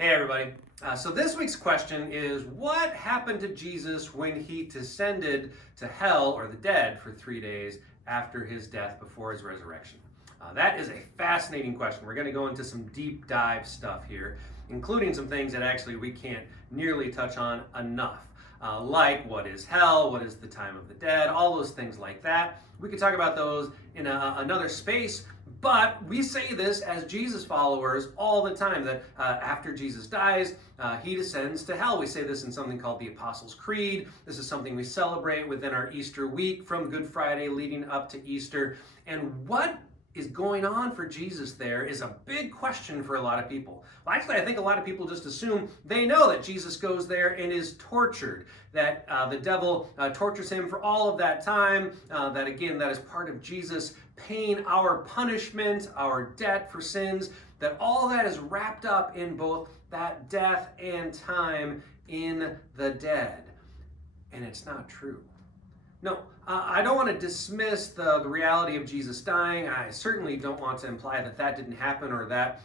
Hey everybody. So this week's question is, what happened to Jesus when he descended to hell or the dead for 3 days after his death before his resurrection? That is a fascinating question. We're going to go into some deep dive stuff here, including some things that actually we can't nearly touch on enough. Like what is hell, what is the time of the dead, all those things like that. We could talk about those in another space, but we say this as Jesus followers all the time, that after Jesus dies, he descends to hell. We say this in something called the Apostles' Creed. This is something we celebrate within our Easter week from Good Friday leading up to Easter. And what is going on for Jesus there is a big question for a lot of people. Well, actually, I think a lot of people just assume they know that Jesus goes there and is tortured, that the devil tortures him for all of that time, that is part of Jesus paying our punishment, our debt for sins, that all that is wrapped up in both that death and time in the dead. And it's not true. No, I don't want to dismiss the reality of Jesus dying. I certainly don't want to imply that that didn't happen or that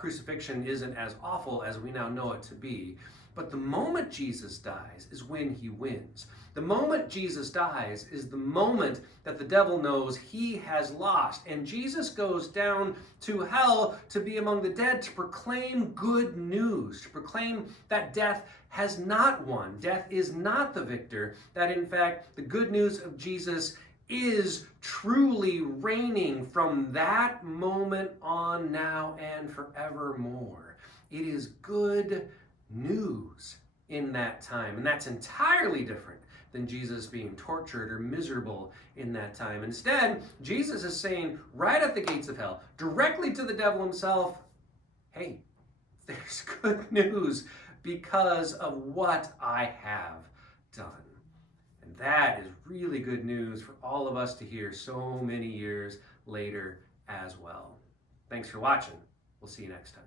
crucifixion isn't as awful as we now know it to be. But the moment Jesus dies is when he wins. The moment Jesus dies is the moment that the devil knows he has lost. And Jesus goes down to hell to be among the dead, to proclaim good news, to proclaim that death has not won. Death is not the victor. That in fact, the good news of Jesus is truly reigning from that moment on now and forevermore. It is good news in that time. And that's entirely different than Jesus being tortured or miserable in that time. Instead, Jesus is saying right at the gates of hell, directly to the devil himself, hey, there's good news because of what I have done. And that is really good news for all of us to hear so many years later as well. Thanks for watching. We'll see you next time.